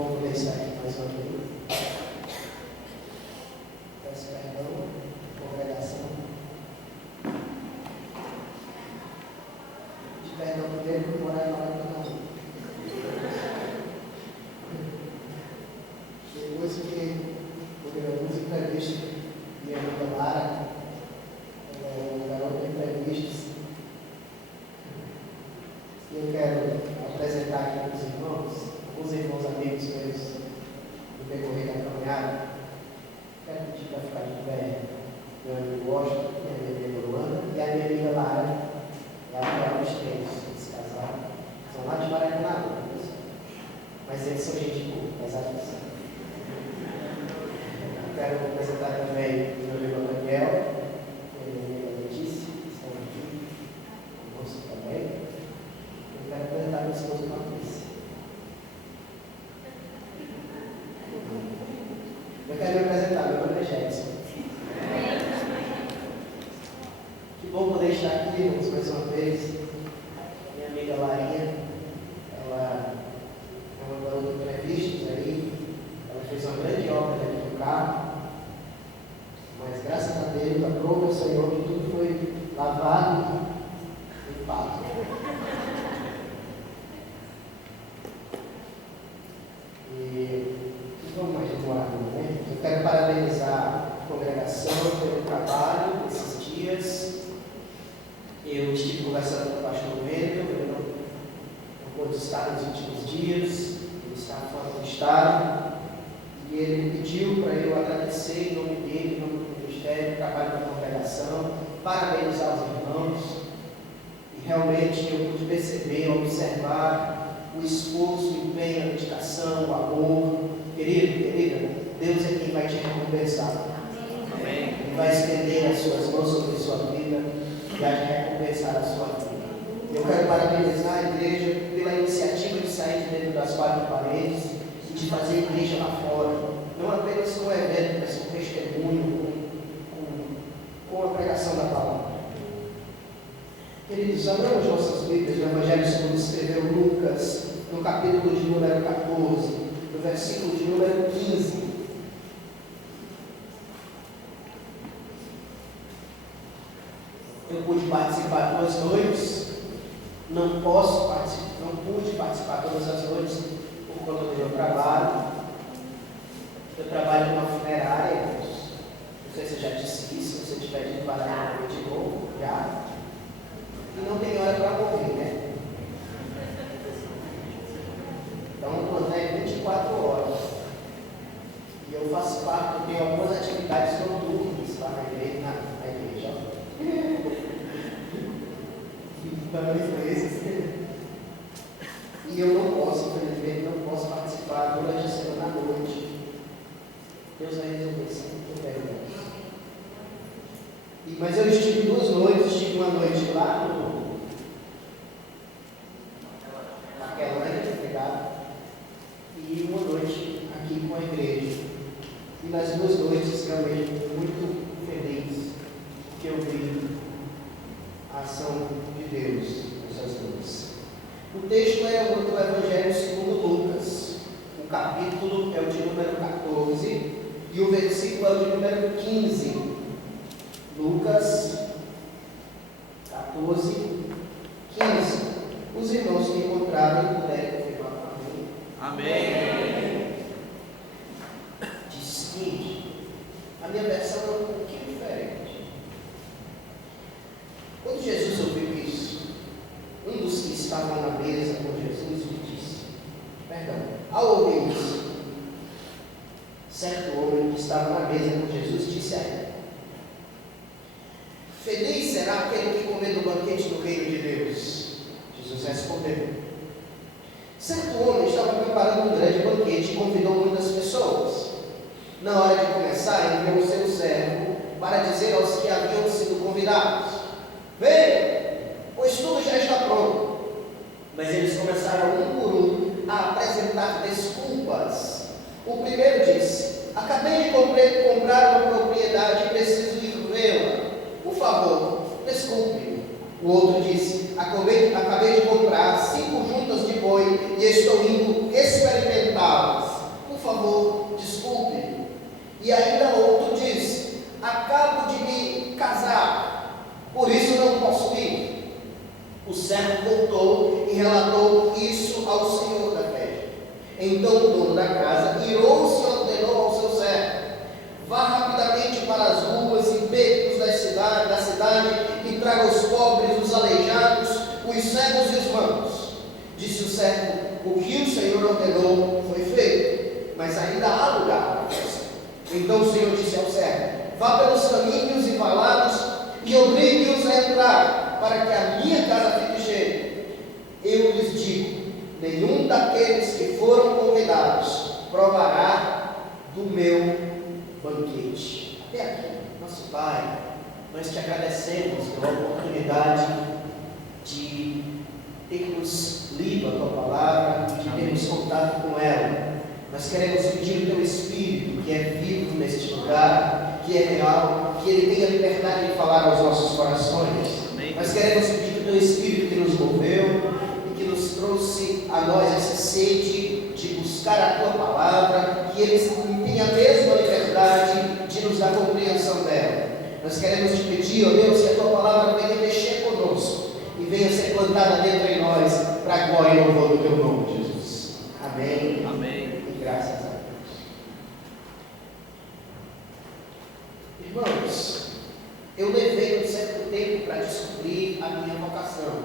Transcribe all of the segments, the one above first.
bom poder estar aqui mais uma vez. Peço perdão por pregação. De perdão primeiro por morar em Maracanã. Depois que houve alguns imprevistos, minha amiga Lara, garota imprevistos, eu quero apresentar aqui alguns irmãos amigos meus no decorrer da caminhada. Quero pedir para ficar de pé. Meu amigo Washington, minha amiga Luana e a minha amiga Lara. É a maior dos três, esse casal. São lá de Maracanã, mas eles são gente boa, apesar disso. Quero apresentar também meu amigo Daniel e minha amiga Letícia, que estão aqui conosco também. Eu quero apresentar meu esposo Patrícia. Eu quero me apresentar, meu nome é Jetson. Que bom poder estar aqui, irmãos, mais uma vez. Minha amiga Larinha, ela é uma garota de imprevistos aí. Ela fez uma grande obra aqui no carro. Mas graças a Deus, aprova o Senhor que tudo foi lavado e limpado. E vamos mais demorar, né? Eu quero parabenizar a congregação pelo trabalho desses dias. Eu estive conversando com o pastor Wendel, ele não pôde estar nos últimos dias, ele está fora do estado, e ele me pediu para eu agradecer em nome dele, em nome do ministério, o trabalho da congregação, parabenizar os irmãos, e realmente eu pude perceber, observar o esforço, o empenho, a dedicação, o amor. Querida, Deus é quem vai te recompensar. Amém. Ele vai estender as suas mãos sobre a sua vida e vai te recompensar a sua vida. Eu quero parabenizar a igreja pela iniciativa de sair de dentro das quatro paredes e de fazer igreja lá fora. Não apenas com evento, mas com testemunho, com a pregação da palavra. Queridos, abramos nossas Bíblias no Evangelho segundo escreveu Lucas, no capítulo de número 14, no versículo de número 15. Eu pude participar duas noites, não pude participar todas as noites por conta do meu trabalho. Eu trabalho numa funerária, não sei se eu já disse isso, se você tiver dito para mim de novo, já. E não tem hora para morrer, né? Então o plano é 24 horas. E eu faço parte, de algumas atividades noturnas lá na igreja. Para empresas. E eu não posso, infelizmente, não posso participar durante a semana à noite. Deus vai resolver sempre. Mas eu estive duas noites, estive uma noite lá naquela empregada e uma noite aqui com a igreja. E nas duas noites realmente muito feliz que eu vi a ação de Deus nessas noites. O texto é o do Evangelho segundo Lucas. O capítulo é o de número 14 e o versículo é o de número 15. Lucas 14, 15. Os irmãos que encontrarem puderem confirmar para mim. Amém. Diz o seguinte: a minha versão é um pouquinho diferente. Quando Jesus ouviu isso, um dos que estavam na mesa com Jesus lhe disse, ao ouvir isso, certo homem que estava na mesa com Jesus disse a ele: feliz será aquele que comer do banquete do reino de Deus. Jesus respondeu: certo homem estava preparando um grande banquete e convidou muitas pessoas. Na hora de começar, enviou o seu servo para dizer aos que haviam sido convidados: venham, pois tudo já está pronto. Mas eles começaram um por um a apresentar desculpas. O primeiro disse: acabei de comprar uma propriedade e preciso ir vê-la. Por favor, desculpe-me. O outro disse: acabei de comprar 5 juntas de boi e estou indo experimentá-las. favor, desculpe. E ainda outro diz: acabo de me casar, por isso não posso ir. O servo voltou e relatou isso ao senhor da festa. Então o dono da casa irou-se e ordenou ao seu servo: vá rapidamente para as ruas e becos da cidade e traga os pobres, os aleijados, os cegos e os mancos. Disse o servo: o que o Senhor ordenou foi feito, mas ainda há lugar para você. Então o Senhor disse ao servo: vá pelos caminhos e valados e obrigue-os a entrar, para que a minha casa fique cheia. Eu lhes digo: nenhum daqueles que foram convidados provará do meu banquete. Até aqui, nosso Pai, nós te agradecemos pela oportunidade de termos lido a tua palavra, de termos contato com ela. Nós queremos pedir o teu Espírito, que é vivo neste lugar, que é real, que ele tenha liberdade de falar aos nossos corações. Amém. Nós queremos pedir que o teu Espírito que nos moveu e que nos trouxe a nós essa sede de buscar a tua palavra, que ele tenha a mesma liberdade de nos dar compreensão dela. Nós queremos te pedir, ó Deus, que a tua palavra venha mexer conosco e venha ser plantada dentro de nós, para a glória e louvor do teu nome, Jesus. Amém. Amém. E graças a Deus. Irmãos, eu levei um certo tempo para descobrir a minha vocação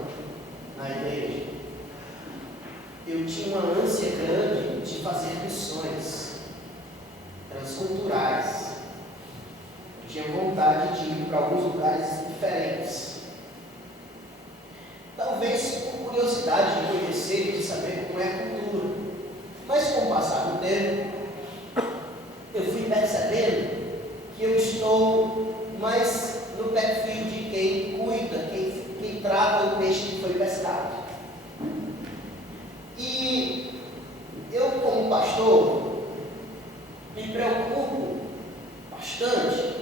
na igreja. Eu tinha uma ânsia grande de fazer missões transculturais. Eu tinha vontade de ir para alguns lugares diferentes. Talvez por curiosidade de conhecer e de saber como é a cultura. Mas com o passar do tempo, eu fui percebendo que eu estou mais no perfil de quem cuida, quem trata o peixe que foi pescado. E eu, como pastor, me preocupo bastante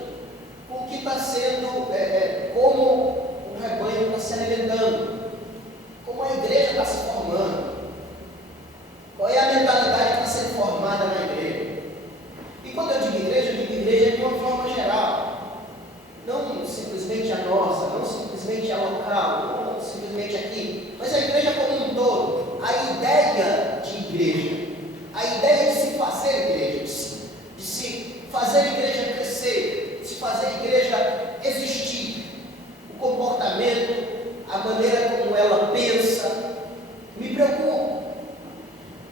com o que está sendo, como o rebanho está se alimentando, como a igreja está se formando, qual é a mentalidade que está sendo formada na igreja. E quando eu digo igreja de uma forma geral, não simplesmente a nossa, não simplesmente a local, não simplesmente aqui, mas a igreja como um todo. A ideia de igreja, a ideia de se fazer igreja, de se fazer igreja crescer, de se fazer igreja existir, o comportamento, a maneira como ela pensa, me preocupa.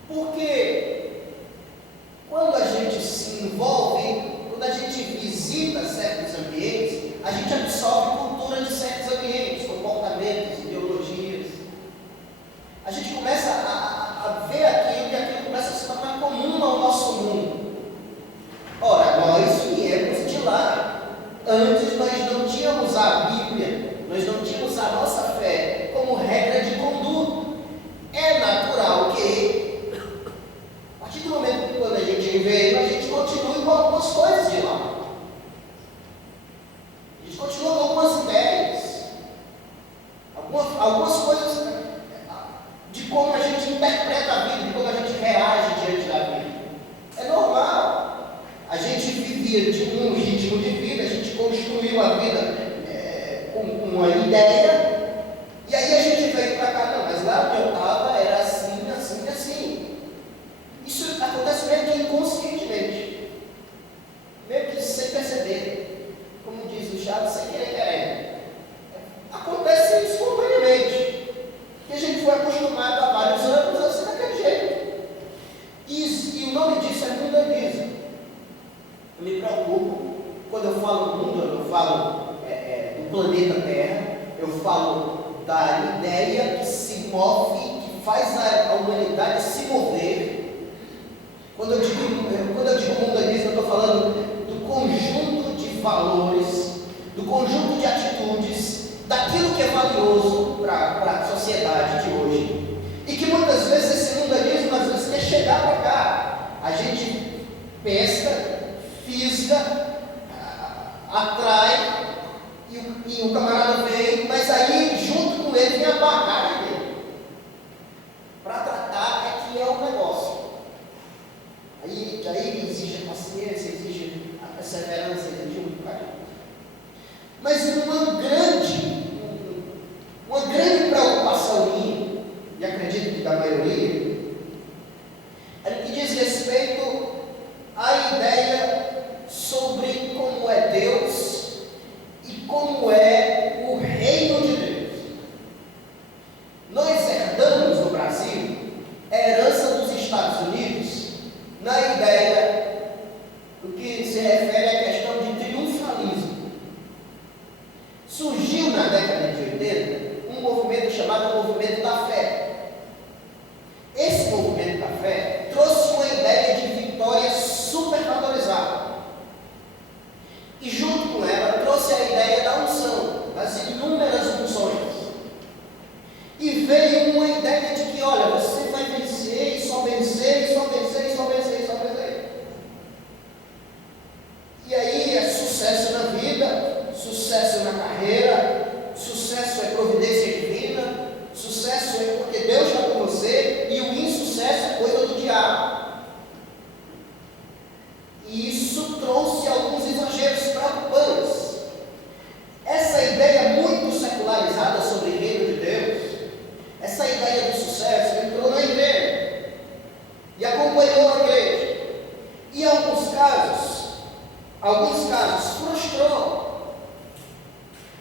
Porque quando a gente se envolve, quando a gente visita certos ambientes, a gente absorve cultura de certos ambientes, comportamentos, ideologias. A gente começa a ver aquilo e aquilo começa a se tornar comum ao nosso mundo. Ora, nós viemos de lá. Antes nós não tínhamos a Bíblia, nós não tínhamos a nossa fé como regra de conduta. É natural que, a partir do momento que quando a gente veio, a gente continue com algumas coisas de lá. A gente continua com algumas ideias, algumas coisas de como a gente interpreta a vida, de como a gente reage diante da vida. É normal. A gente vivia de um ritmo de vida, a gente construiu a vida com uma ideia, e aí a gente veio para cá, não, mas lá onde eu estava era assim, assim, assim. Isso acontece meio que inconscientemente, meio que sem perceber, como diz o Chaves, sem querer querendo. Acontece espontaneamente, que a gente foi acostumado há vários anos assim daquele jeito. E o nome disso é mundanismo. Eu me preocupo, quando eu falo mundo, eu não falo do planeta Terra, eu falo da ideia que se move, que faz a humanidade se mover. Quando eu digo mundanismo, eu estou falando do conjunto de valores, do conjunto de atitudes, daquilo que é valioso para a sociedade de hoje. E que muitas vezes esse mundanismo às vezes quer chegar para cá. A gente pesca, fisga, atrai, e o camarada vem, mas aí junto com ele vem a bagagem dele. Para tratar é que é um negócio. Aí daí exige a paciência, exige a perseverança, exige um bocadinho. Mas uma grande preocupação minha, e acredito que da maioria, é no que diz respeito à ideia sobre como é Deus e como é o reino de Deus. Nós herdamos no Brasil a herança dos Estados Unidos na ideia do que se refere à questão de triunfalismo. Surgiu na década de 80 um movimento chamado Movimento da Fé. Esse movimento da fé trouxe uma ideia de vitória supervalorizada. E junto com ela trouxe a ideia da unção, das inúmeras unções. E veio uma ideia de que, olha, você vai vencer, e só vencer, e só vencer, e só vencer, e só vencer. E aí é sucesso na vida, sucesso na carreira, sucesso é providência divina, sucesso é porque Deus está com você, e o insucesso é coisa do diabo. E isso trouxe alguns exageros preocupantes. Essa ideia muito secularizada sobre o reino de Deus, essa ideia do sucesso entrou na igreja e acompanhou a igreja. E em alguns casos frustrou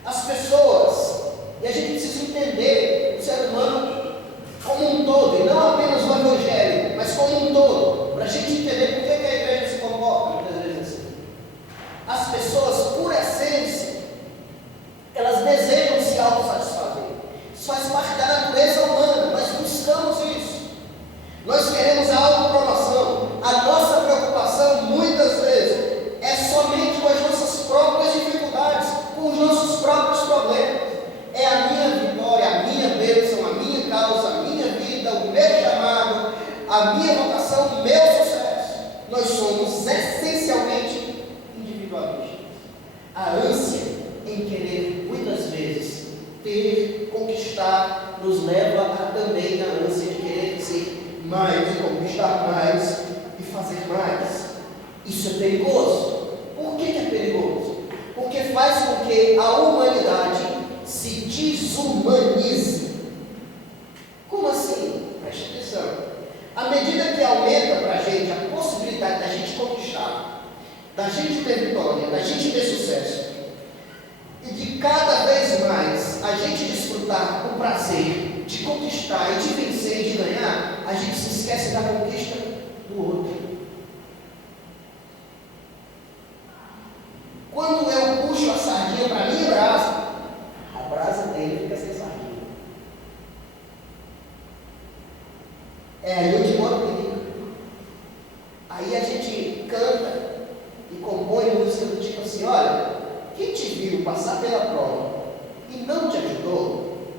as pessoas. E a gente precisa entender o ser humano como um todo, e não apenas o evangelho, mas como um todo, para a gente entender por que a igreja se comporta muitas vezes assim. As pessoas, por essência, elas desejam se autossatisfazer. Isso faz parte da natureza humana, nós buscamos isso. Nós queremos a autopromoção. A nossa preocupação, muitas vezes, é somente com as nossas próprias dificuldades, com os nossos próprios problemas. É a minha vitória, a minha bênção, a minha causa, a minha vida, o meu chamado, a minha vocação, o meu sucesso. Nós somos essencialmente individualistas. A ânsia em querer, muitas vezes, ter, conquistar, nos leva a também a ânsia de querer ser mais, conquistar mais e fazer mais. Isso é perigoso. Por que é perigoso? Porque faz com que a humanidade se desumanize. Como assim? Preste atenção. À medida que aumenta para a gente a possibilidade da gente conquistar, da gente ter vitória, da gente ter sucesso, e de cada vez mais a gente desfrutar o prazer de conquistar e de vencer e de ganhar, a gente se esquece da conquista do outro. Quando eu puxo a sardinha para a minha brasa, a brasa dele fica sem sardinha. É aí onde mora o perigo. Aí a gente canta e compõe música do tipo assim: olha, quem te viu passar pela prova e não te ajudou,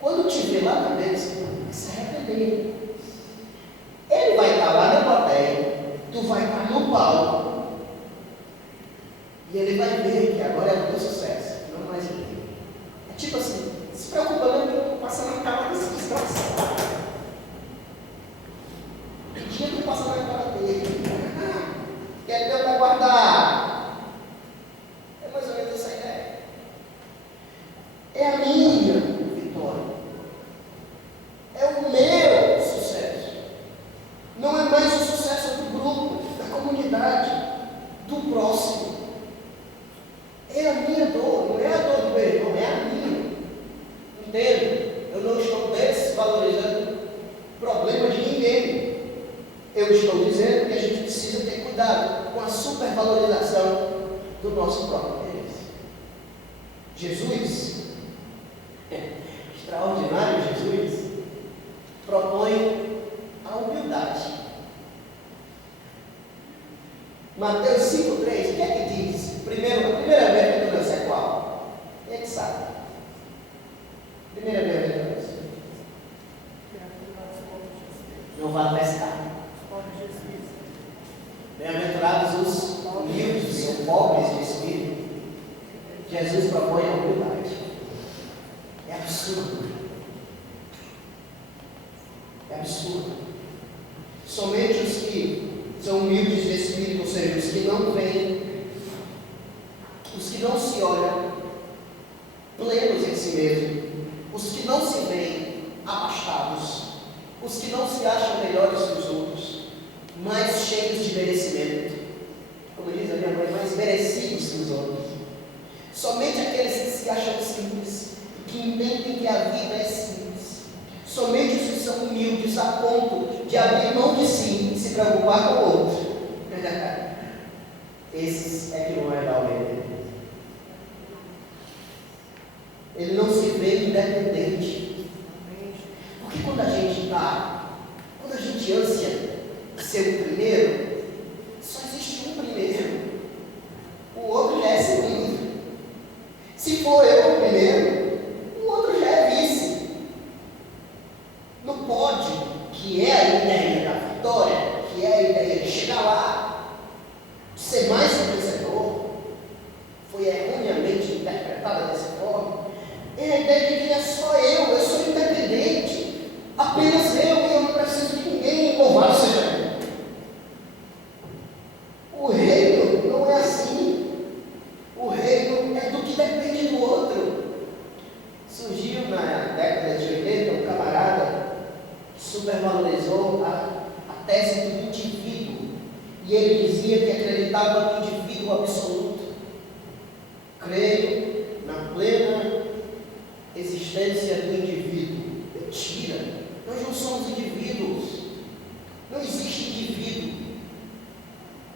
quando te vê lá na bênção, vai se arrepender. Ele vai estar lá na plateia, tu vai estar no palco, e ele vai ver que agora é o teu sucesso, não mais o teu. É tipo assim, se preocupa não que eu passo na cara desse desgraçado. Que dia tu passa na cara dele? Quer Deus vai guardar. É mais ou menos essa ideia. É a minha vitória. É o meu sucesso. Não é mais o sucesso do grupo, da comunidade, do próximo. É a minha dor, não é a dor do meu irmão, é a minha. Entende? Eu não estou desvalorizando o problema de ninguém. Eu estou dizendo que a gente precisa ter cuidado com a supervalorização do nosso próprio interesse. Jesus, extraordinário Jesus, propõe a humildade. Mateus 5,3, o que é que diz? A primeira bem-aventurança é qual? Quem é que sabe? Primeira bem-aventurança. Não vá pescar. Bem-aventurados os humildes, os pobres de espírito. Jesus propõe a humildade. É absurdo. É absurdo. Somente os que são humildes de espírito, ou seja, os que não veem, os que não se olham plenos em si mesmo, os que não se veem abastados, os que não se acham melhores que os outros, mais cheios de merecimento, como diz a minha mãe, mais merecidos que os outros. Somente aqueles que se acham simples, que entendem que a vida é simples, somente os que são humildes a ponto de abrir mão de si e se preocupar com o outro. Esses é que vão herdar o reino de Deus. Ele não se vê independente. Porque quando a gente ansia ser o primeiro, só existe um primeiro. O outro já é segundo. Se for eu o primeiro, o outro já é vice. No pódio, que é a ideia da vitória, que é a ideia de chegar lá, de ser mais um vencedor, foi erroneamente interpretada dessa forma. É a ideia de que é só eu sou independente, apenas eu, e eu não preciso de ninguém, louvado seja eu. O reino não é assim. O reino é do que depende do outro. Surgiu na década de 80 um camarada que supervalorizou a tese do indivíduo, e ele dizia que acreditava no indivíduo absoluto. Creio na plena existência do indivíduo. Mentira! Nós não somos indivíduos. Não existe indivíduo.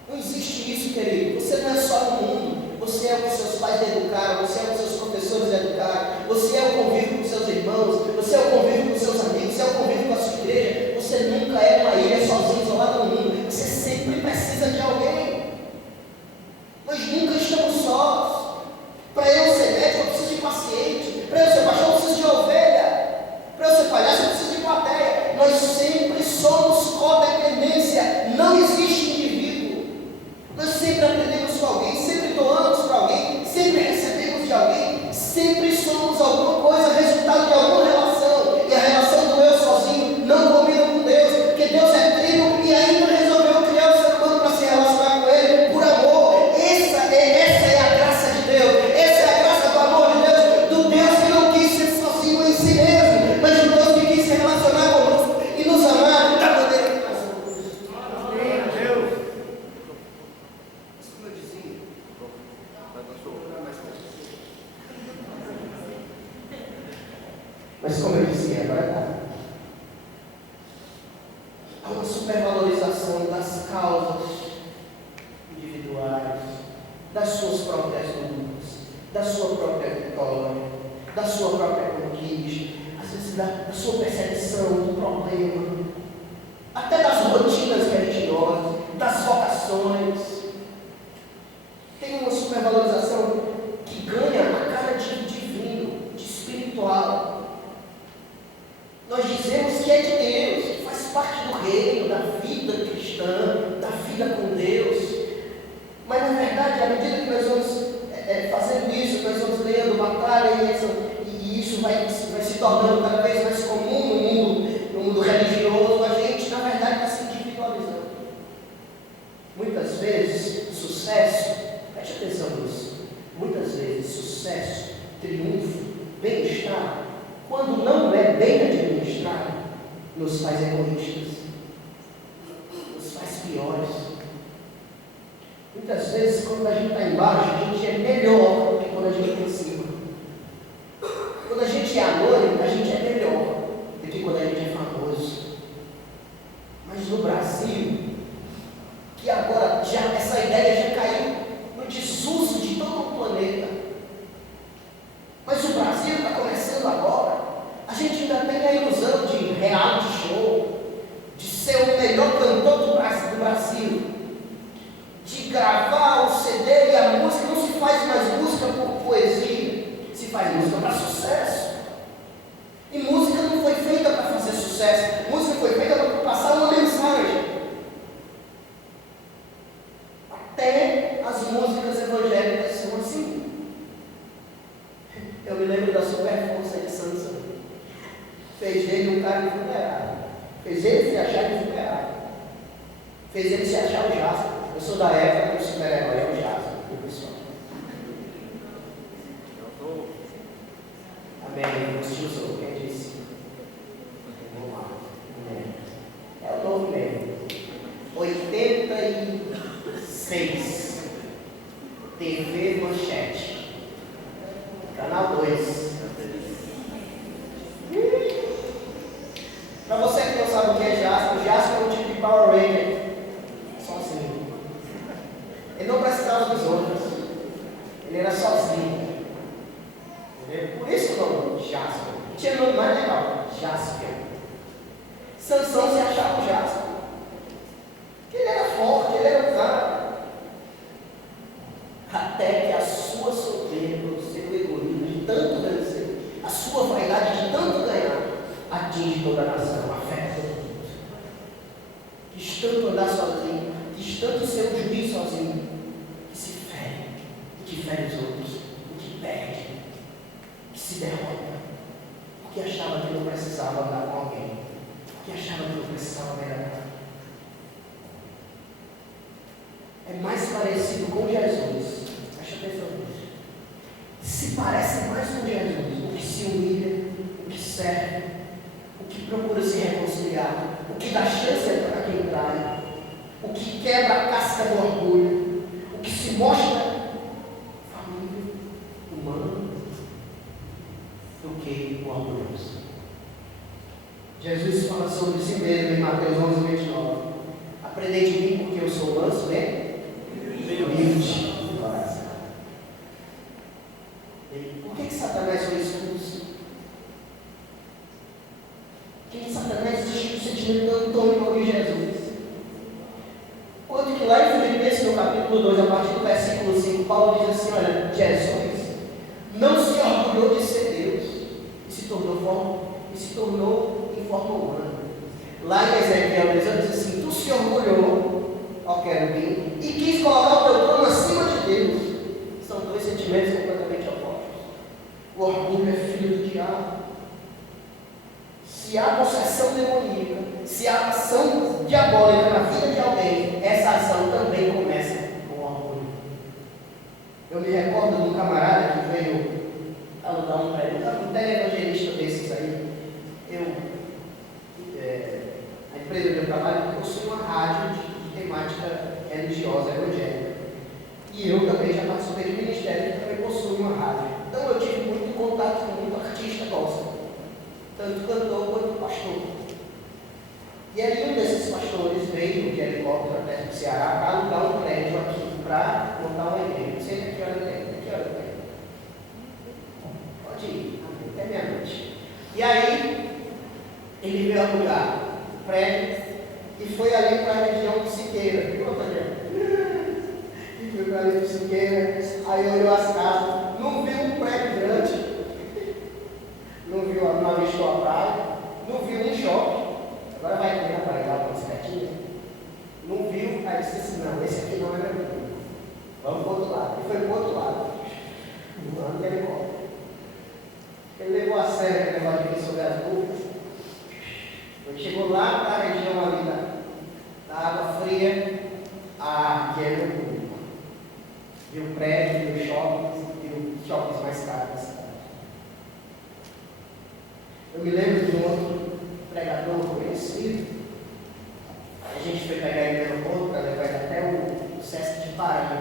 Não existe isso, querido. Você não é só no mundo. Você é o que seus pais educaram. Você é o que seus professores educaram. Você é o convívio com seus irmãos. Você é o convívio com seus amigos. Você é o convívio com a sua igreja. Você nunca é uma ilha sozinho, isolado no mundo. Você sempre precisa de alguém. Nós nunca estamos sós. Para eu ser médico, eu preciso de paciente. Para eu ser pastor, eu preciso de ovelha. Para eu ser palhaço, eu preciso de plateia. Nós sempre somos codependência. Não existe indivíduo. Nós sempre aprendemos com alguém, sempre doamos para alguém, sempre recebemos de alguém, sempre somos alguma coisa, resultado de alguma relação. E a relação do eu sozinho não combina com Deus, porque Deus é trino e ainda resolveu criar o ser humano para se relacionar com Ele por amor. Essa é a graça de Deus. Essa é a graça do amor de Deus, do Deus que não quis ser sozinho em si mesmo, mas do Deus que quis se relacionar conosco e nos amar da maneira que nós somos. Mas como eu dizia, agora tá. Há uma supervalorização das causas individuais, das suas próprias lutas, da sua própria vitória, da sua própria conquista, às vezes da sua percepção do problema, até das rotinas que a gente gosta, das vocações. Tem uma supervalorização que ganha a cara de divino, de espiritual. Nós dizemos que é de Deus, que faz parte do reino, da vida cristã, da vida com Deus. Mas na verdade, à medida que nós vamos fazendo isso, nós vamos ganhando batalha e isso vai se tornando cada vez mais comum no mundo religioso, a gente na verdade está se individualizando. Muitas vezes, sucesso, preste atenção nisso, muitas vezes sucesso, triunfo, bem-estar, quando não é bem administrado, nos faz egoístas, nos faz piores. Muitas vezes, quando a gente está embaixo, a gente é melhor do que quando a gente está em cima. Quando a gente é anônimo, a gente é melhor do que quando a gente é famoso. Mas no Brasil, que agora essa ideia já caiu no desuso de todo o planeta. Mas o Brasil está começando agora. A gente ainda tem a ilusão de reality show, de ser o melhor cantor do Brasil, de gravar o CD e a música. Não se faz mais música por poesia, se faz música para sucesso. E música não foi feita para fazer sucesso, música foi feita para passar uma mensagem. Até as músicas evangélicas são assim. Eu me lembro da super força de Sansão. Fez dele um cara invulnerável. Fez ele se achar invulnerável. Fez ele se achar sou da época que o super-herói é o Jasper, viu, pessoal? Amém. Você usou, quem disse? Vamos lá. Amém. É o novo mesmo. 86. TV Manchete. Canal 2. Para você que não sabe o que é Jasper, Jasper é um tipo de Power Ranger. Sozinho. Ele não precisava dos outros. Ele era sozinho. Entendeu? Por isso o nome Jasper. Tinha nome mais legal. Jasper. Sansão se achava o Jasper. Porque ele era forte, ele era usado. Até que a sua soberba, o seu egoísmo de tanto vencer, a sua vaidade de tanto ganhar, atinge toda a nação, afeta todo mundo. Quis tanto andar sozinho, quis tanto ser um juiz sozinho, que se fere, que fere os outros, que perde, que se derrota, porque achava que não precisava andar com alguém, porque achava que não precisava melhorar. É mais parecido com Jesus. Presta atenção nisso. Se parece mais com Jesus, o que se humilha, o que serve, o que procura se reconciliar, o que dá chance para quem trai, o que quebra a casca do orgulho, o que se mostra família, humano, do que o orgulhoso. Jesus fala sobre si mesmo em Mateus 11:29. Aprendei de mim porque eu sou manso, né? Humilde. Por que Satanás foi expulso? Porque Satanás existe o sentimento do Antônio de Jesus. Quando que lá em Filipenses, no capítulo 2, a partir do versículo 5, Paulo diz assim: olha, Jesus não se orgulhou de ser Deus e se tornou em forma humana. Lá em Ezequiel 18 diz assim: tu se orgulhou, ó querubim, e quis colocar o teu trono acima de Deus. São dois sentimentos completamente opostos. O orgulho é filho do diabo. Se há possessão demoníaca, se há ação diabólica na vida de alguém, essa ação também começa com orgulho. Eu me recordo de um camarada que veio alugar um prédio, um televangelista desses aí. A empresa onde eu trabalho possui uma rádio de temática religiosa, evangélica. E eu também já participei de ministério que também possui uma rádio. Então eu tive muito contato com muito artista gospel, tanto cantor quanto pastor. E aí um desses pastores veio de helicóptero até o Ceará para alugar um prédio aqui para montar uma igreja. Não sei que hora tem, pode ir, até meia-noite. E aí ele veio alugar o prédio e foi ali para a região de Siqueira. Viu, Antônio? E foi para ali de Siqueira, aí olhou as casas, não viu um prédio grande, não avistou a praia, não viu um shopping. Agora vai ter na praia lá para bicicletinha. Não viu, aí disse assim: não, esse aqui não é meu amigo. Vamos para o outro lado. E foi para o outro lado. Voando de helicóptero. Ele levou a sério aquele negócio de vir sobre as nuvens. Ele chegou lá na região ali da água fria, que é meu público. Viu prédio, viu shoppings mais caros da cidade. Eu me lembro de um outro pregador conhecido. A gente foi pegar ele no aeroporto para levar ele até o Sesc de Paraná.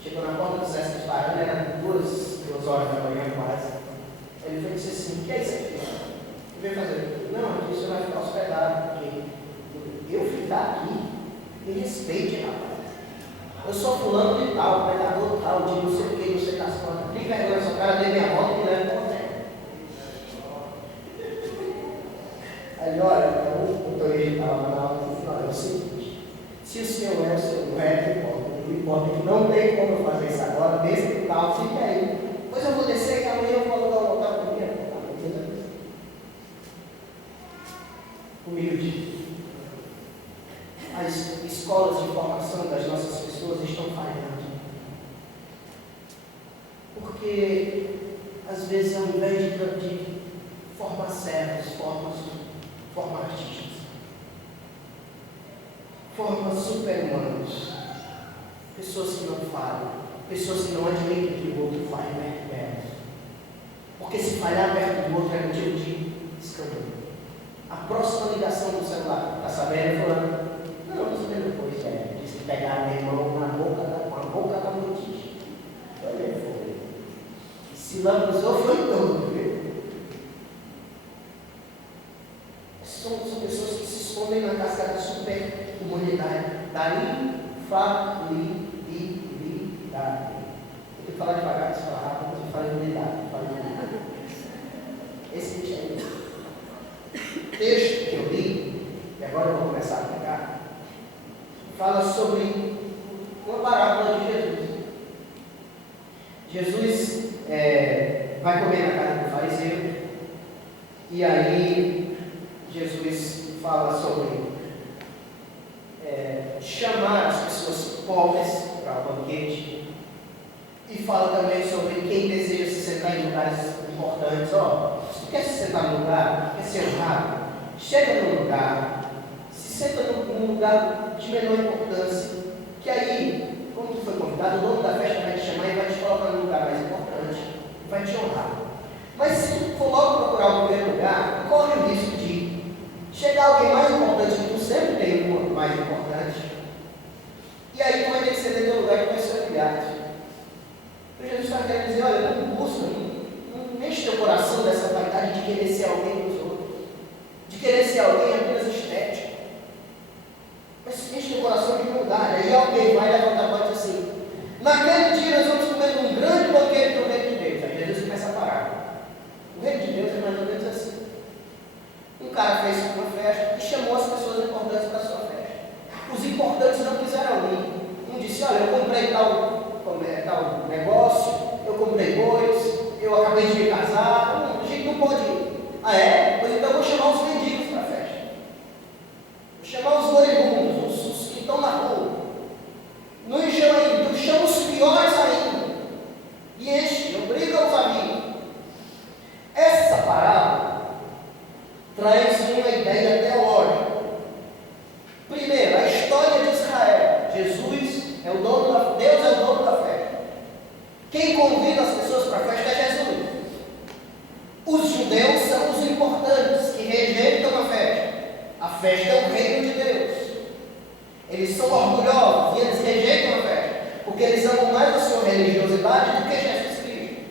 Chegou na porta do Sesc de Paraná, era 2 horas da manhã quase. Ele foi dizer assim: o que é isso aqui? Ele veio fazer: não, aqui você vai ficar hospedado, porque eu ficar aqui, me respeite, rapaz. Eu sou fulano de tal, pregador tal, de não sei o que, não sei das contas. Que vergonha, essa cara dei minha volta e me leva para o hotel. Aí, olha, o motorista estava na aula no final, é o seguinte: se o senhor é o seu, não importa que não tem como eu fazer isso agora, desde que o carro fique aí. Depois eu vou descer que amanhã eu vou alugar um hotel comigo. Humilde. As escolas de formação das nossas pessoas estão falhando. Porque, às vezes, ao invés de formar servos, forma artistas, forma super-humanos, Pessoas que não falam, pessoas que não admitem que o outro falha perto delas. Porque se falhar perto do outro é motivo de escândalo. A próxima ligação do celular, está sabendo, fulano? Não, não sabendo depois, disse que pegaram meu irmão com a boca da notícia. Foi. E se lambuzou, foi todo, viu? São pessoas que se escondem na casca da super humanidade. Daí, fa, li, da. Eu tenho que falar devagar, se falar rápido, mas eu falo em unidade. Esse bicho aí. O texto que eu li, e agora eu vou começar a pegar, fala sobre uma parábola de Jesus. Jesus vai comer na casa do fariseu, e aí Jesus fala sobre chamar as pessoas pobres para o banquete, e fala também sobre quem deseja se sentar em lugares importantes. Se tu quer se sentar num lugar, quer ser honrado, chega num lugar, se senta num lugar de menor importância, que aí, como tu foi convidado, o dono da festa vai te chamar e vai te colocar num lugar mais importante, vai te honrar. Mas se tu for logo procurar o primeiro lugar, corre o risco de chegar alguém mais importante, que tu sempre tem um mais importante, e aí tu vai ter que ceder teu lugar e tu vai ser humilhado. Então Jesus está querendo dizer, olha, não busca, não enche teu coração dessa vaidade de querer ser alguém dos outros, de querer ser alguém apenas estético, mas enche teu coração de humildade. Aí alguém vai levantar a mão e diz assim, naquele dia nós vamos comer um grande banquete no reino de Deus. Aí Jesus começa a parar. O reino de Deus é mais ou menos assim. Um cara fez uma festa e chamou as pessoas importantes para a sua festa. Os importantes não quiseram ir. Um disse, olha, eu comprei tal negócio, eu comprei bois, eu acabei de me casar, a gente não pode ir. Ah é? Pois então eu vou chamar os mendigos para a festa. Vou chamar os moribundos, os que estão na rua. Não chama ainda, então chama os piores ainda. E enche, obriga-os a vir. Essa parábola traz uma ideia teológica. Primeiro, a história de Israel. Jesus é o dono da Deus é o dono da festa. Quem convida as pessoas para a festa é Jesus. Os judeus são os importantes que rejeitam a festa. A festa é o reino de Deus. Eles são orgulhosos e eles rejeitam a festa, porque eles amam mais a sua religiosidade do que Jesus Cristo,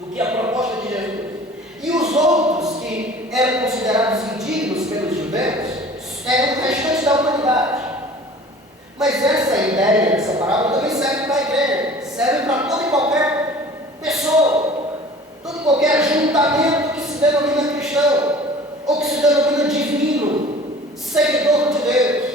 do que a proposta de Jesus. E os outros que eram considerados indignos pelos judeus eram o restante da humanidade. Mas essa ideia, essa parábola também serve para a igreja, serve para toda e qualquer pessoa, todo e qualquer ajuntamento que se denomina cristão, ou que se denomina divino, seguidor de Deus.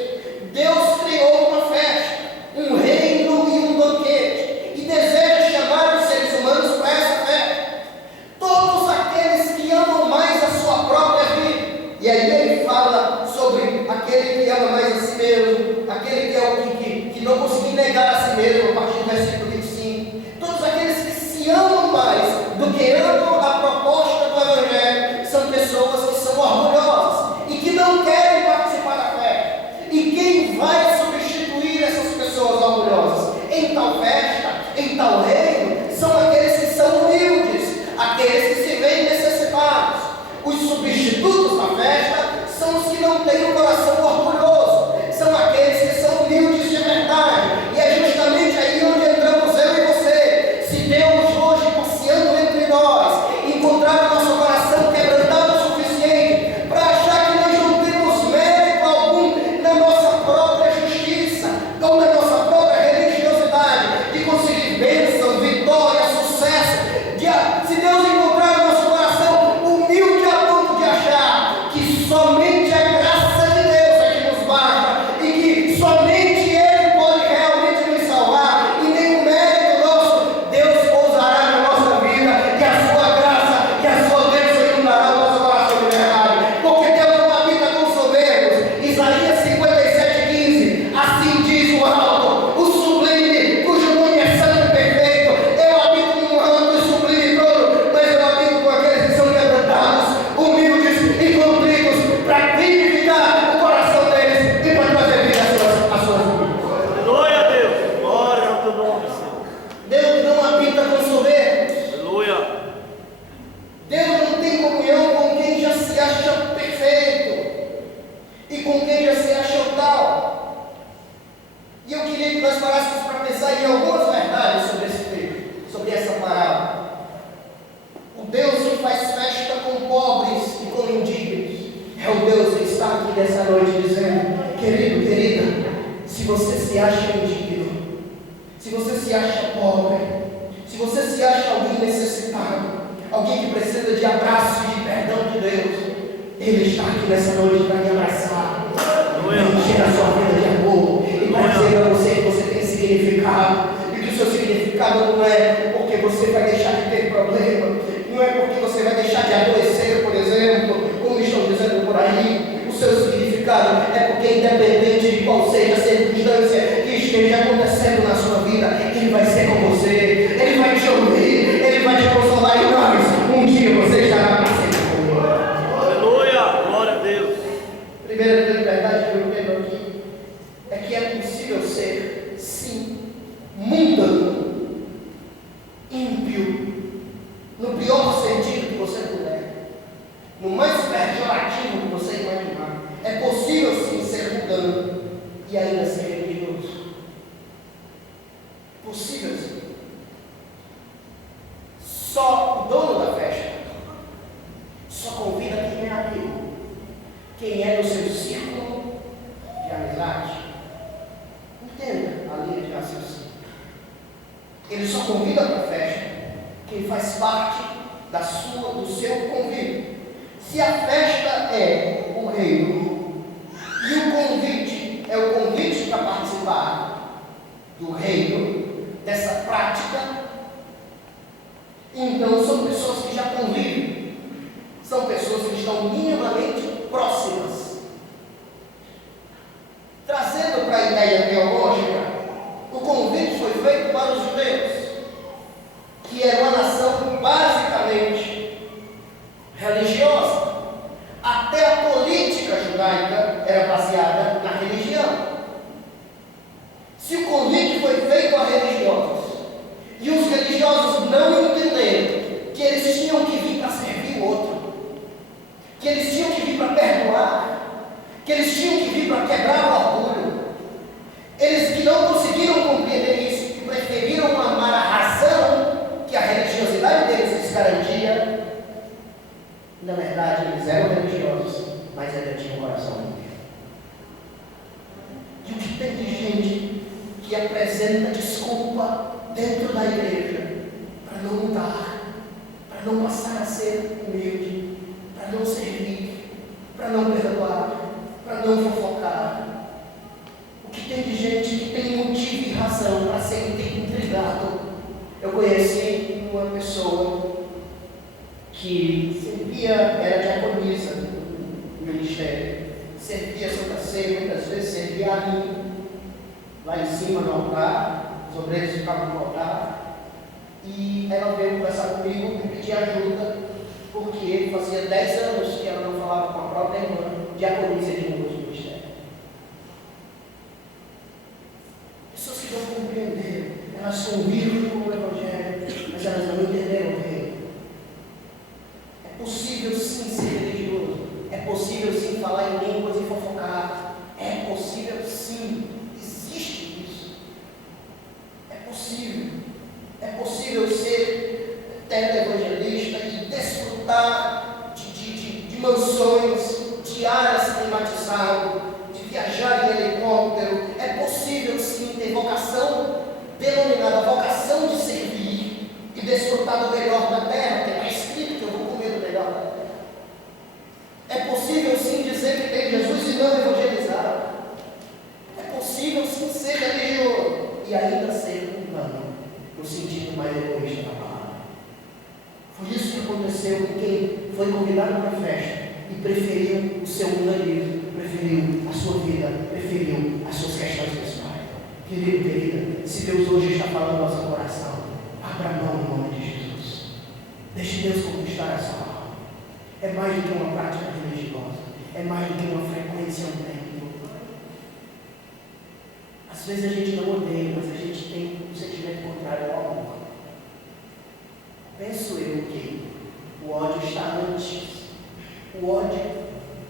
E com quem já se acha o tal. E eu queria que nós parássemos para pensar em algumas verdades sobre esse texto, sobre essa parábola. O Deus que faz festa com pobres e com indignos é o Deus que está aqui nessa noite dizendo: querido, querida, se você se acha indigno, se você se acha pobre, se você se acha alguém necessitado, alguém que precisa de abraço e de perdão de Deus, Ele está aqui nessa noite para te abraçar, para encher a sua vida de amor e para dizer para você que você tem significado e que o seu significado não é porque você vai deixar de ter problema, não é porque você vai deixar de adoecer, por exemplo, como estão dizendo por aí. O seu significado é porque, independente de qual seja a circunstância que esteja acontecendo na sua vida, Ele vai ser com você, Ele vai te ouvir, Ele vai te consolar e nós, um dia você estará para sempre com Ele. Aleluia, glória a Deus. Primeira grande verdade que eu entendo aqui é que é possível ser, sim, mundano, ímpio, no pior sentido que você puder, no mais pejorativo que você imaginar. É possível sim ser mundano e ainda ser religioso. Possível sim. Só o dono da festa só convida quem é amigo, quem é do seu círculo de amizade. Entenda a linha de raciocínio. Ele só convida para a festa quem faz parte do seu convívio. Se a festa é o reino e o convite é o convite para participar do reino, dessa prática, então são pessoas que já convivem, são pessoas que estão minimamente próximas. Trazendo para a ideia teológica, o convite foi feito para os judeus, que era uma nação basicamente religiosa. Até a política judaica era baseada na religião. Se o convite foi feito a religiosos e os religiosos não entenderam que eles tinham que vir para servir o outro, que eles tinham que vir para perdoar, que eles tinham que vir para quebrar o orgulho, eles que não conseguiram compreender isso e preferiram amar a razão que a religiosidade deles lhes garantia, na verdade eles eram religiosos, mas ainda tinham um coração ímpio. E o que tem de gente que apresenta desculpa dentro da igreja para não mudar, para não passar a ser humilde, para não servir, para não perdoar, para não fofocar. O que tem de gente que tem motivo e razão para ser intrigado. Eu conheci uma pessoa que servia, era diaconisa do ministério, servia a Santa Ceia, muitas vezes servia a mim, lá em cima no altar, os obreiros ficavam no altar, e ela veio conversar comigo e pedir ajuda, porque fazia 10 anos que ela não falava com a própria irmã, diaconisa de um do ministério. Pessoas que não compreenderam, elas convivem com o Evangelho, mas elas não entenderam o reino. É possível sim ser religioso, é possível sim falar em línguas e fofocar, é possível sim, existe isso. É possível ser televangelista e desfrutar de mansões, de áreas climatizadas, de viajar em helicóptero. É possível sim ter vocação denominada vocação de servir e desfrutar do melhor da terra, que está escrito que eu vou comer do melhor da terra. É possível sim dizer que tem Jesus e não evangelizar. É possível sim ser religioso e ainda ser humano, no sentido mais egoísta da palavra. Foi isso que aconteceu com quem foi convidado para a festa e preferiu o seu humanismo, preferiu a sua vida, preferiu as suas questões pessoais. Querido, querida, se Deus hoje está falando ao seu coração, abra mão no nome de Jesus. Deixe Deus conquistar a sua alma. É mais do que uma prática religiosa, é mais do que uma frequência ao templo. Às vezes a gente não odeia, mas a gente tem um sentimento contrário ao amor. Penso eu que o ódio está antes. O ódio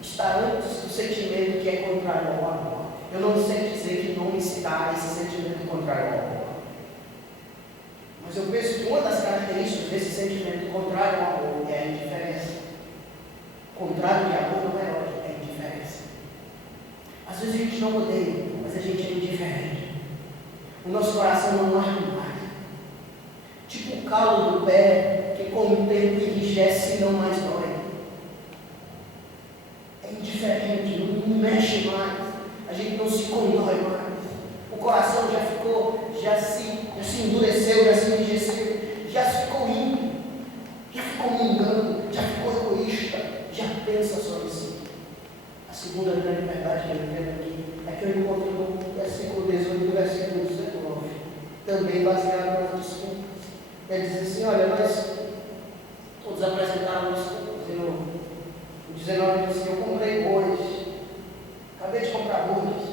está antes sentimento que é contrário ao amor. Eu não sei dizer que nome se dá esse sentimento contrário ao amor. Mas eu penso que uma das características desse sentimento contrário ao amor é a indiferença. Contrário de amor não é ódio, é indiferença. Às vezes a gente não odeia, mas a gente é indiferente. O nosso coração não arde mais. Tipo o calo do pé que com o tempo enrijece e não mais dói. É indiferente, não mexe mais. A gente não se condói mais. O coração já se endureceu, já se enrijeceu, já ficou ímpio, já ficou mundano, já ficou egoísta, já pensa só em si. A segunda grande verdade que eu entendo aqui é que eu encontro no versículo 18 e versículo 19, também baseado nas desculpas. Ele diz assim: olha, nós todos apresentaram desculpas. O 19 diz assim: eu comprei bois, acabei de comprar bois.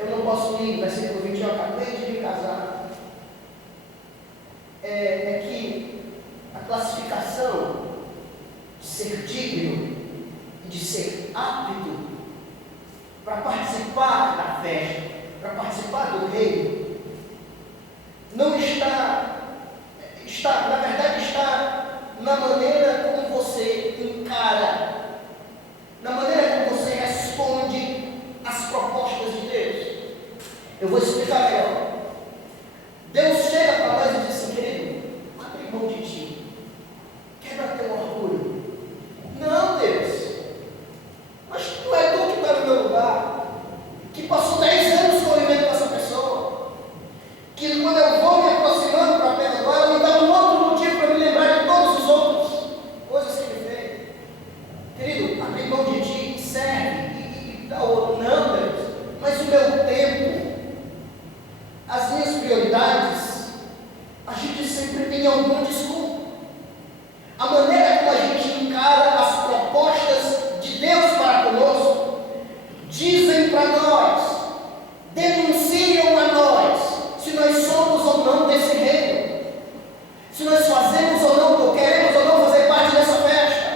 Eu não posso ir, versículo 20, eu acabei de me casar. É que a classificação de ser digno e de ser apto para participar da festa, para participar do reino, não na verdade está na maneira como você encara, na maneira como você responde às propostas de Deus. Eu vou explicar melhor. Deus chega para nós e diz assim: querido, abre mão de ti, quebra teu orgulho. Não, Deus, mas tu é tu que está no meu lugar, que passou 10 anos convivendo com essa pessoa, que quando eu vou me aproximando para perdoar, ela me dá um outro motivo para me lembrar de todas as outras coisas que ele fez. Querido, abre mão de ti e serve e dá outro. Não, Deus, mas o meu tempo, as minhas prioridades, a gente sempre tem alguma desculpa. A maneira como a gente encara as propostas de Deus para conosco, dizem para nós, denunciam a nós, se nós somos ou não desse reino, se nós fazemos ou não, queremos ou não fazer parte dessa festa.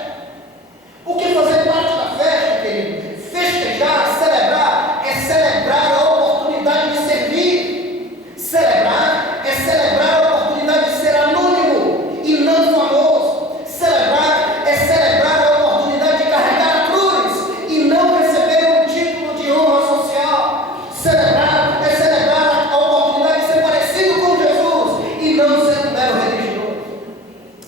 O que fazer parte da festa, querido? Festejar, celebrar, é celebrar a oportunidade de servir. Celebrar é celebrar a oportunidade de ser anônimo e não famoso. Celebrar é celebrar a oportunidade de carregar a cruz e não receber um título de honra social. Celebrar é celebrar a oportunidade de ser parecido com Jesus e não ser um mero religioso.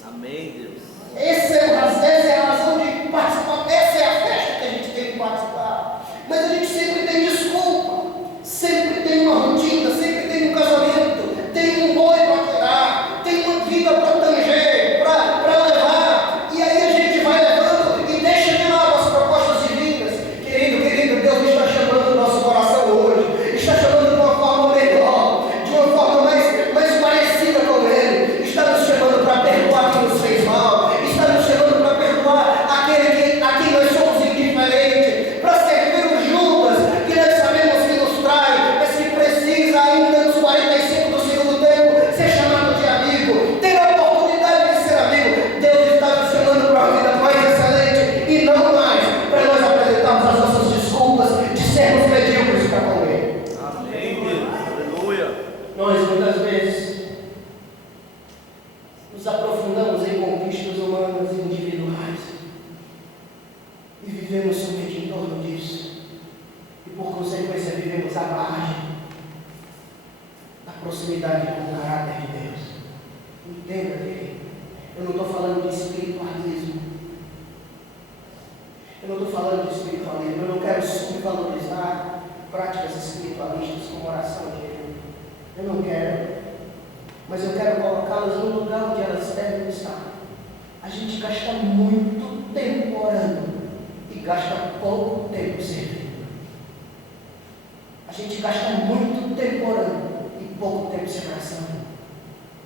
Amém, Deus. Essa é a razão de participar, essa é a festa que a gente tem que participar. Mas a gente sempre tem desculpa, sempre tem uma rotina, sempre tem um casamento, tem um boi para cuidar, tem uma vida para tanger, para levar, e aí a gente vai levando e deixa de lado as propostas divinas. Querido, Deus está chamando o nosso coração hoje, está chamando de uma forma melhor, de uma forma mais parecida com Ele, está nos chamando para perdoar quem nos fez mal, está nos chamando para perdoar a quem nós somos indiferentes, para servir o Judas, que nós sabemos que nos trai, mas que precisa ainda nos 45 do segundo tempo ser chamado de amigo, ter a oportunidade de ser amigo. Deus está nos chamando para uma vida mais excelente e não mais para nós apresentarmos as nossas desculpas de sermos medíocres para com Ele. Amém, Deus. Aleluia. Nós muitas vezes nos aprofundamos em conquistas humanas e individuais e vivemos somente em torno disso, e por consequência vivemos à margem da proximidade com o caráter de Deus. Entenda, querido, eu não estou falando de espiritualismo, eu não quero subvalorizar práticas espiritualistas como oração de Deus. Eu não quero, mas eu quero colocá-las no lugar onde elas devem estar. A gente gasta muito tempo orando e gasta pouco tempo servindo. A gente gasta muito tempo orando e pouco tempo se abraçando.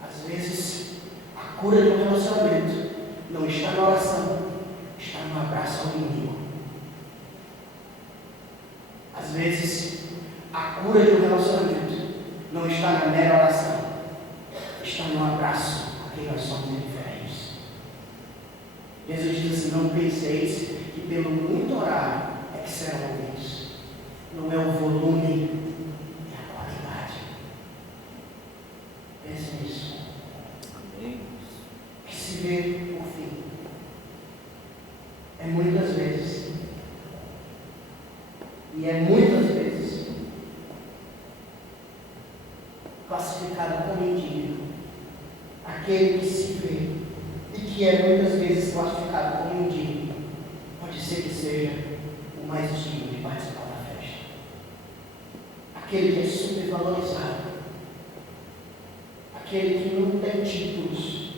Às vezes, a cura de um relacionamento não está na oração, está no abraço ao inimigo. Às vezes, a cura de um relacionamento não está na mera oração, está no abraço a quem nós somos indiferentes. Jesus diz assim: não penseis que pelo muito orar é que serão ouvidos. Não é o volume, é a qualidade. Pense nisso. Amém. Que se vê por fim. É muitas vezes. E é muitas vezes classificado como indigno aquele que se vê e que é muitas vezes classificado como indigno. Pode ser que seja o mais digno de participar da festa. Aquele que é supervalorizado. Aquele que não tem títulos.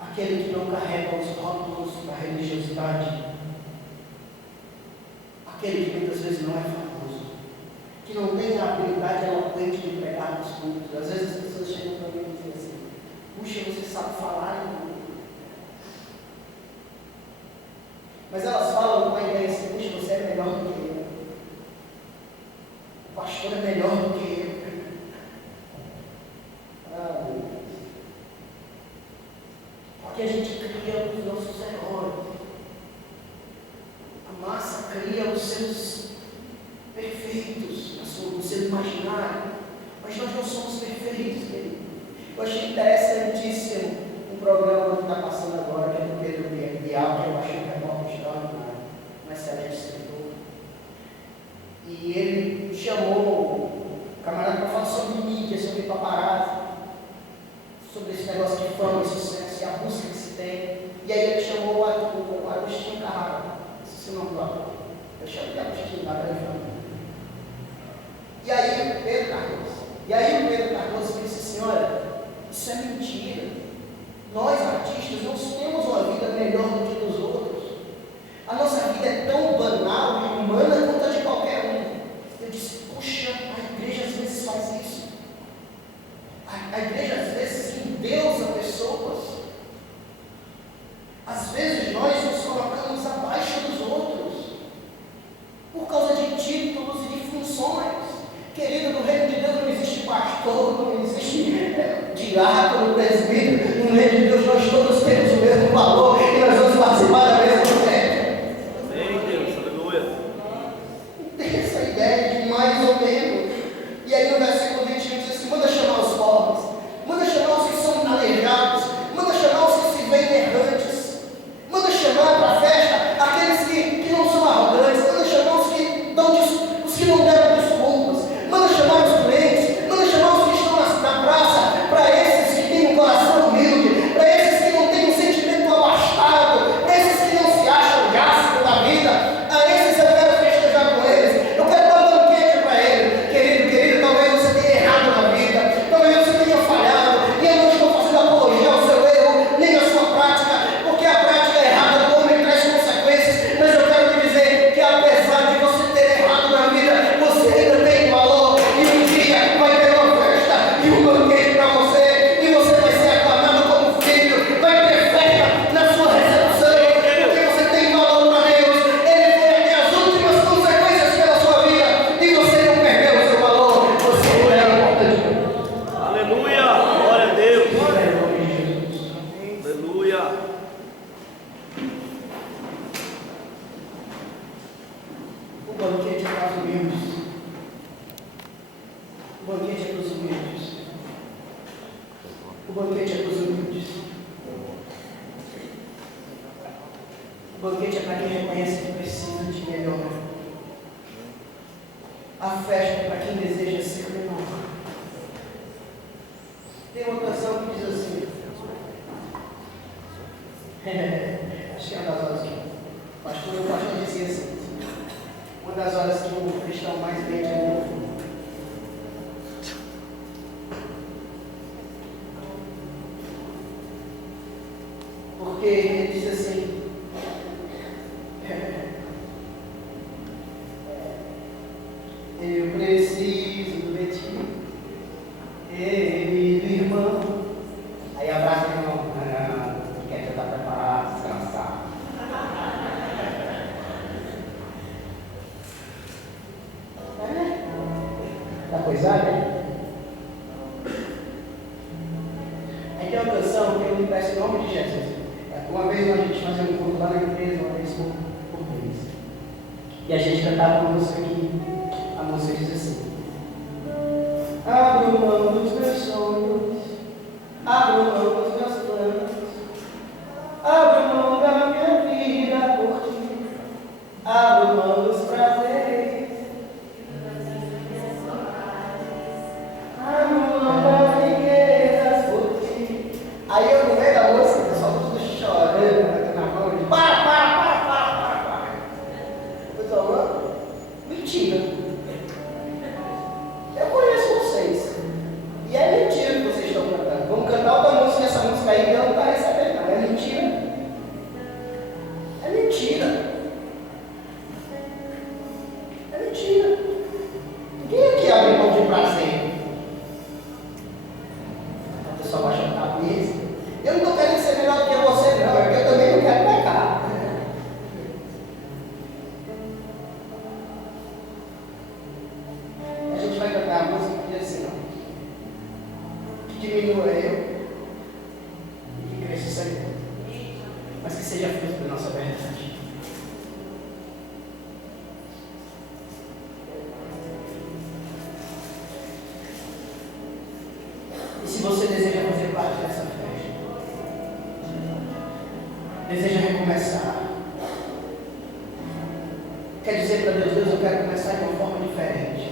Aquele que não carrega os rótulos da religiosidade. Aquele que muitas vezes não é famoso. Que não tem a habilidade eloquente de pregar nos cultos. Às vezes as pessoas chegam para mim e dizem assim: puxa, você sabe falar em culto. Mas elas falam com a ideia assim: puxa, você é melhor do que eu. O pastor é melhor do que eu. Ah, meu Deus. Porque a gente cria os nossos heróis. A massa cria os seus perfeitos no seu imaginário. Mas nós não somos perfeitos, querido. Eu achei interessantíssimo um programa que está passando agora, que é do Pedro Bial, que eu achei que é uma história, um excelente escritor. E ele chamou o camarada para falar sobre mídia, sobre paparazzi, sobre esse negócio de fama e sucesso e a busca que se tem. E aí ele chamou o Agostinho Carrara, esse é o nome do ator. Eu chamo de Agostinho, lá para ele falar. E aí o Pedro Cardoso disse assim: olha, isso é mentira. Nós artistas não temos uma vida melhor do que dos outros. A nossa vida é tão banal e humana quanto a de qualquer um. Eu disse: puxa, a igreja às vezes faz isso. A igreja às vezes endeusa pessoas. Às vezes nós nos colocamos abaixo dos outros por causa de títulos e de funções. Querido, no reino de Deus não existe pastor, não existe diácono, presbítero. No reino de Deus nós todos temos o mesmo valor e nós vamos participar da mesma festa. Amém, Deus, aleluia. Não tem essa ideia de mais ou menos. E aí no versículo 21 diz assim: manda chamar os pobres, manda chamar os que são aleijados, manda chamar os que se veem errantes, manda chamar para a festa aqueles que não são arrogantes, manda chamar os que não deram desculpas, manda chamar os doentes, manda chamar os que estão na praça, para esses que têm um coração humilde, para esses que não têm um sentimento abastado, para esses que não se acham gasto da vida. A esses eu quero festejar com eles, eu quero dar um banquete para eles. Querido, talvez você tenha errado na vida, talvez você tenha falhado, e eu não estou fazendo apologia ao seu erro, nem à sua prática, porque a prática errada do homem traz consequências. Mas eu quero te dizer que apesar de você ter errado na vida, você ainda tem valor, e um dia vai ter uma festa e um banquete para você, e você vai ser aclamado como filho, vai ter festa na sua recepção, porque você tem valor para Deus. Ele foi até as últimas consequências pela sua vida, e você não perdeu o seu valor, você é importante. Aleluia. Glória a Deus. Em nome de Jesus. Aleluia. O banquete é para os humildes. O banquete é para os humildes. O banquete é para os humildes. O banquete é para quem reconhece que precisa de melhor. A festa é para quem deseja ser menor. Tem uma canção que diz assim, acho que é uma das horas que o pastor dizia assim: uma das horas que o cristão mais mente é no fundo. Porque ele diz assim: eu preciso de ti, querido irmão. Aí abraça o irmão: não, quer que está preparado, descansar. Tá coisada, hein? Aí tem uma canção que eu me peço em nome de Jesus. Uma vez a gente fazia um culto lá na empresa, uma vez por mês. E a gente cantava uma música aqui. A música diz assim: abro mão dos meus sonhos, abro mão dos meus planos, abro mão da minha vida por ti, abro mão dos prazeres, abro mão das riquezas por ti. Aí eu no meio da música, o pessoal tudo chorando, batendo na mão, e para. Eu tô falando, mentira. Eu conheço vocês. E é mentira que vocês estão cantando. Vamos cantar outra música, essa música aí Deus não está recebendo, não. É mentira. É mentira. É mentira. Ninguém aqui abre mão de prazer. A pessoa baixa a cabeça. Eu não estou querendo ser melhor do que você, não. É porque eu também não quero pecar. A gente vai cantar a música que diz assim, ó. Que diminua eu e que cresça o Senhor. Mas que seja fruto da nossa verdade. E se você deseja fazer parte dessa festa, deseja recomeçar, quer dizer para Deus, Deus, eu quero começar de uma forma diferente.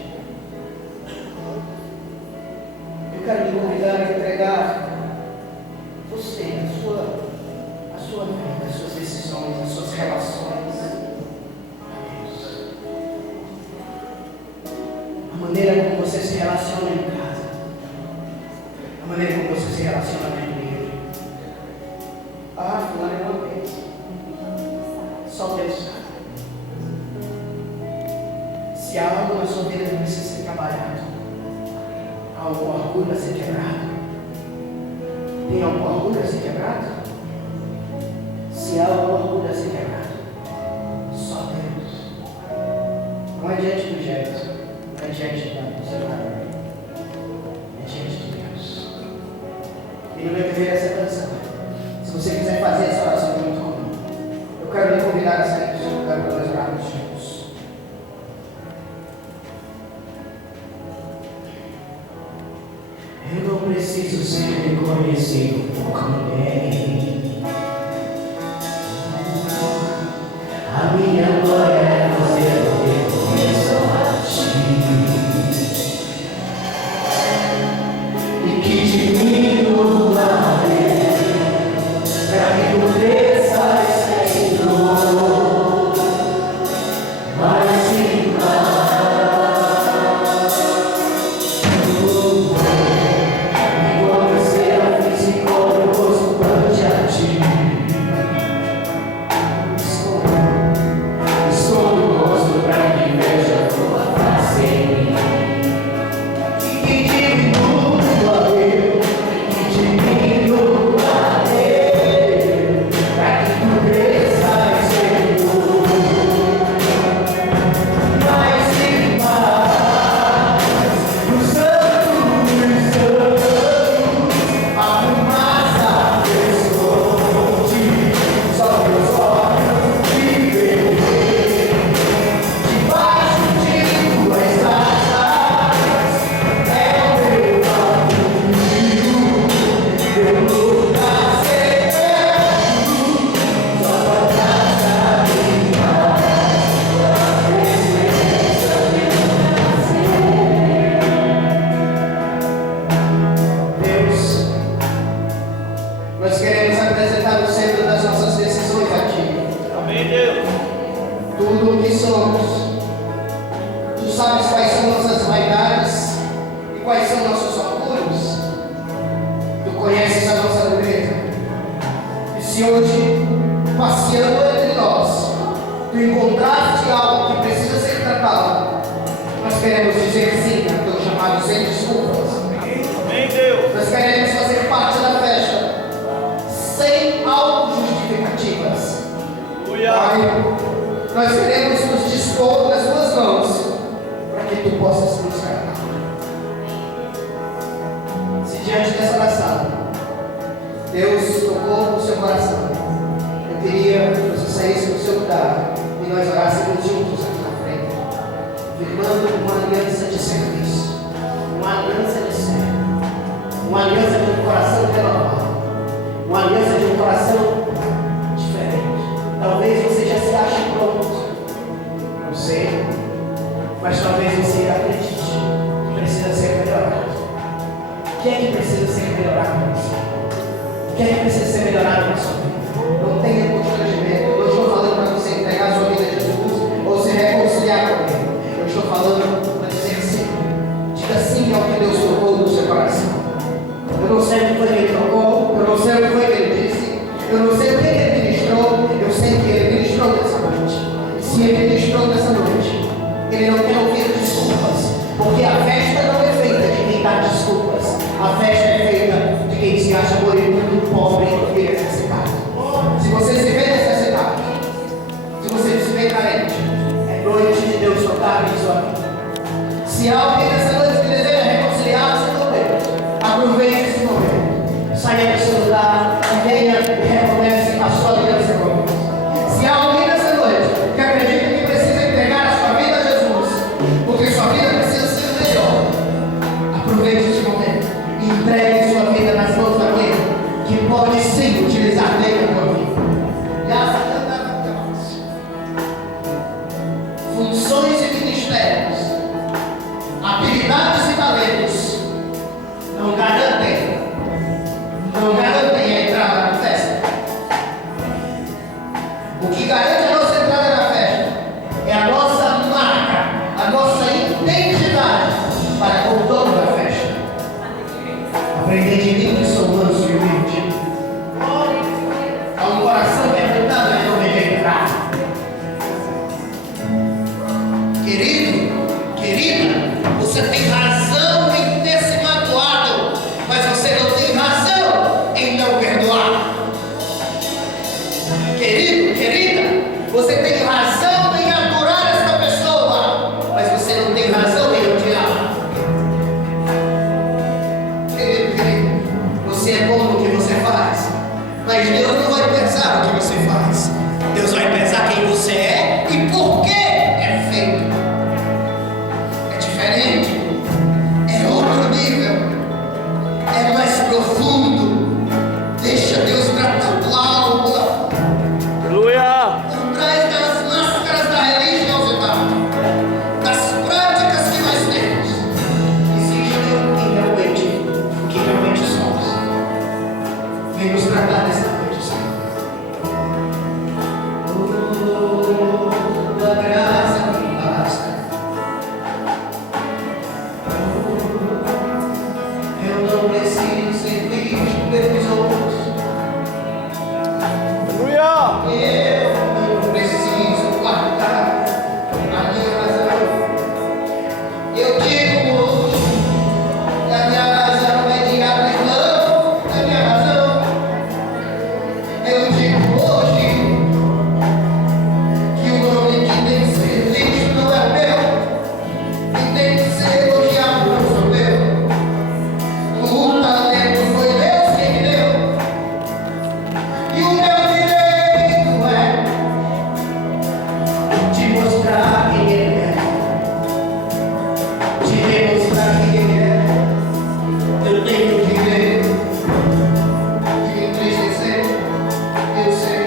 Eu quero lhe convidar a entregar você, a sua vida, as suas decisões, as suas relações a Deus. A maneira como você se relaciona em casa, a maneira como você se relaciona na igreja. Ah, fulano é uma vez. Só Deus sabe. Se há algo na sua vida que precisa ser trabalhado, há algum orgulho a ser quebrado? Tem algum orgulho a ser quebrado? Se há algum orgulho a ser quebrado, só Deus. Não é diante do jeito, não é diante do celular, é diante de Deus. E no meu dever essa canção, se você quiser fazer essa oração junto comigo, eu quero lhe convidar a sair do seu lugar para nós orarmos juntos. Eu não preciso ser reconhecido por ninguém. A minha glória é fazer o que reconheço a ti. E que diminua para que tu cresças, Senhor. Mas sim, nós queremos nos dispor nas tuas mãos para que tu possas nos tratar. Se diante dessa oração Deus tocou no seu coração, eu queria que você saísse do seu lugar e nós orássemos juntos aqui. firmando uma aliança de serviço, uma aliança de servo, uma aliança de um coração renovado, uma aliança de um coração diferente. Talvez você já se ache pronto, não sei, mas talvez você acredite que precisa ser melhorado. O que é que precisa ser melhorado em você? O que é que precisa ser melhorado na sua vida? Não tenha constrangimento. Eu não estou falando para você entregar a sua vida a Jesus ou se reconciliar com Ele. Eu estou falando para dizer sim. Diga sim ao que Deus tocou no seu coração. Eu não sei o que foi que Ele tocou, eu não sei o que foi que Ele disse, eu não sei o que Ele ministrou, eu sei que Ele ministrou nessa noite. Se Ele ministrou nessa noite, Ele não tem ouvido desculpas, porque a festa não é feita de quem dá desculpas. A festa é feita de quem se acha moribunda, pobre e necessitado. Se você se vê necessitado, se você se vê carente, é noite de Deus tocar em sua vida. Se há alguém nessa noite que deseja reconciliar-se com Deus, aproveite esse momento. Saia do seu lugar e venha e recomece a sua aliança com Deus. Se há alguém nessa noite que acredita que precisa entregar a sua vida a Jesus, porque sua vida precisa ser melhor, aproveite esse momento e entregue sua vida nas mãos daquele que pode sim utilizar bem a tua vida. Funções e ministérios, habilidades e talentos não garantem a entrada na festa. O que garante a nossa entrada na festa é a nossa marca, a nossa identidade para com o dono da festa. Aprender de mim que sou manso e humilde. Há um coração quebrantado e não rejeitado. Querido, querida, você tem razão em ter se magoado, mas você não tem razão em não perdoar. Querido, querida, você tem razão em adorar esta pessoa, mas você não tem razão em odiar. Querido, querido, você é bom no que você faz, mas Deus não vai pesar o que você faz. Deus vai pesar quem você é e por que é feito. É diferente, é outro nível, é mais profundo. Deixa Deus tratar tua alma. Aleluia. Atrás das máscaras da religiosidade, das práticas que nós temos, existe o que realmente somos. Vem nos tratar dessa noite, Senhor. Tua graça me basta. Eu não preciso ser visto pelos outros. Aleluia. Eu não preciso guardar a minha razão. Eu digo hoje que a minha razão é de abrir mão da minha razão. Eu digo hoje que o nome que tem que ser visto não é meu, que tem que ser elogiado não sou meu. O talento foi Deus quem me deu, e o meu direito é de mostrar quem Ele é, de demonstrar quem Ele é. Eu tenho o direito de me entristecer, eu sei,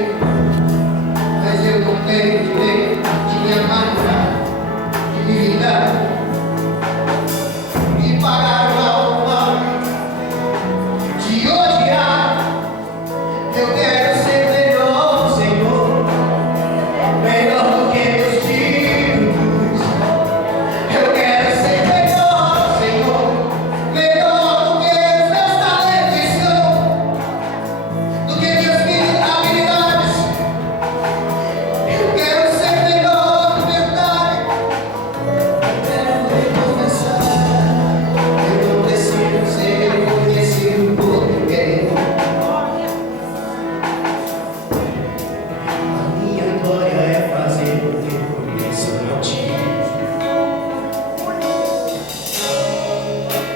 mas eu não tenho o direito de me amargar, de me vingar, de pagar o mal, de odiar. Eu quero ser melhor, Senhor, melhor do que meus títulos. Eu quero ser melhor, Senhor, melhor do que os meus talentos são, do que minhas habilidades. Eu quero ser melhor de verdade. Eu quero recomeçar. Eu não preciso ser reconhecido por ninguém. A minha glória é fazer o que eu conheço a ti.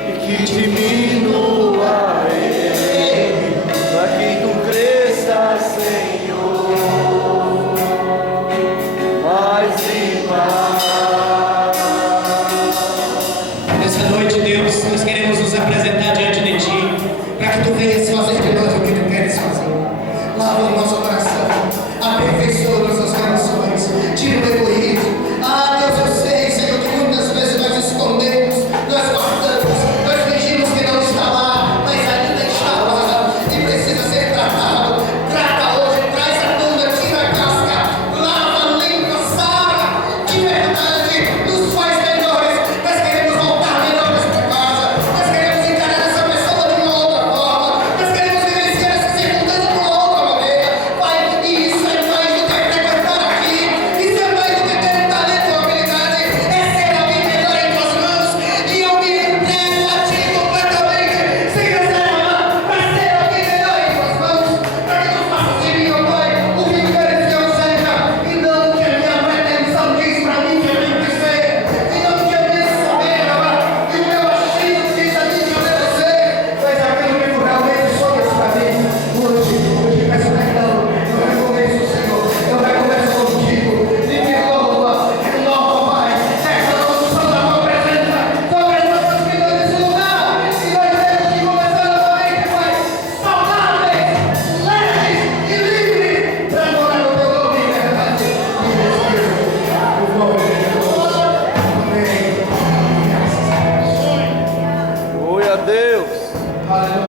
E que de mim